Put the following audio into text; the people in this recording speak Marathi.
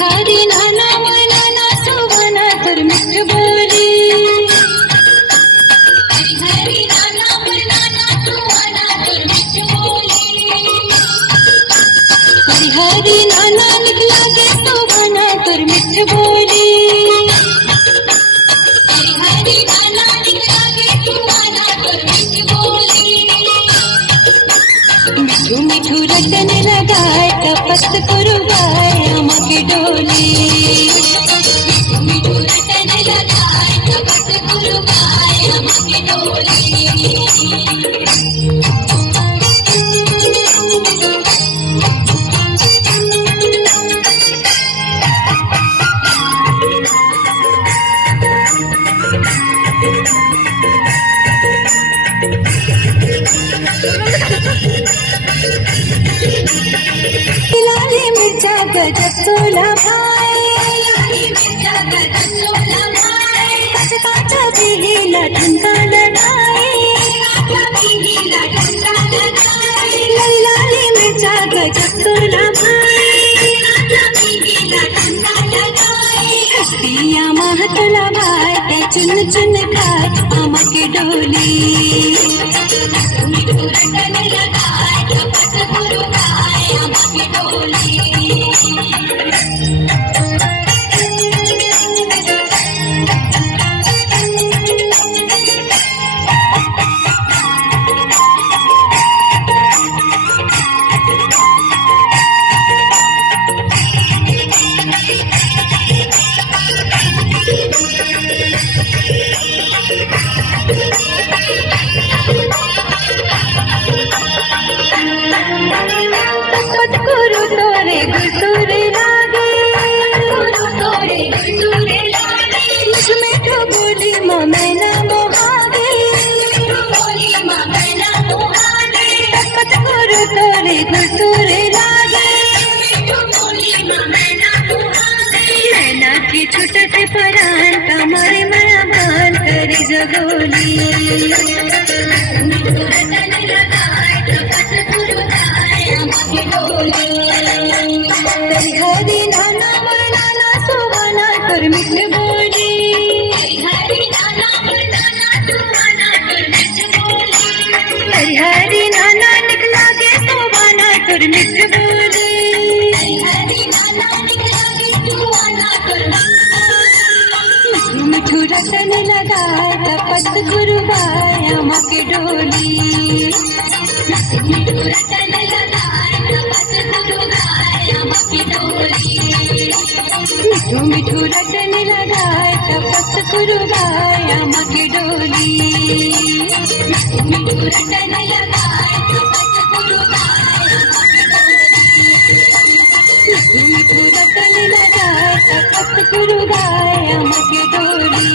हरी नाना मनाना सुवना दुर्मित बोली हरी नाना मनाना सुवना दुर्मित बोली हरी नाना निकला के सुवना दुर्मित बोली हरी नाना निकला के सुवना दुर्मित बोली मिठू मिठू रटने लगाए कपत कुरुगाए अमके डोली मिठू रटने लगाए कपत कुरुगाए अमके डोली लाली मिर्चा गजब सोला भाई मिर्चा गजब सोला भाई काचा काचा बिहिला ठंडा लगाए लाली मिर्चा गजब सोला भाई हस्तिया महतला भाई ते चुन चुन खाए अमके डोली रटने लगाए कपट कुरुगाए अमके डोली गुरु तोरे गुटुरे लागे गुरु तोरे गुटुरे लागे मुझमें तो बोली मैना मोहागे बोली मैना मोहागे तपत गुरु तोरे गुटुरे लागे बोली मैना मोहागे मैना की छुटत परान कमरे मरा मान करी जगोली रटने लगाए तपत कुरुगाए अमके डोली हरी नाना मनाना सुवना दुर्मित बोली हरी नाना मनाना सुवना दुर्मित बोली हरी नाना निकला के सुवना दुर्मित बोली हरी नाना निकला के सुवना दुर्मित बोली मिठू रटने लगाए तपत कुरुगाए अमके डोली मिठू रटने लगाए तपत कुरुगाए अमके डोली मिठू मिठू रटने लगाए कपत कुरुगाए अमके डोली मिठू रटने लगाए कपत कुरुगाए अमके डोली मिठू रटने लगाए कपत कुरुगाए अमके डोली।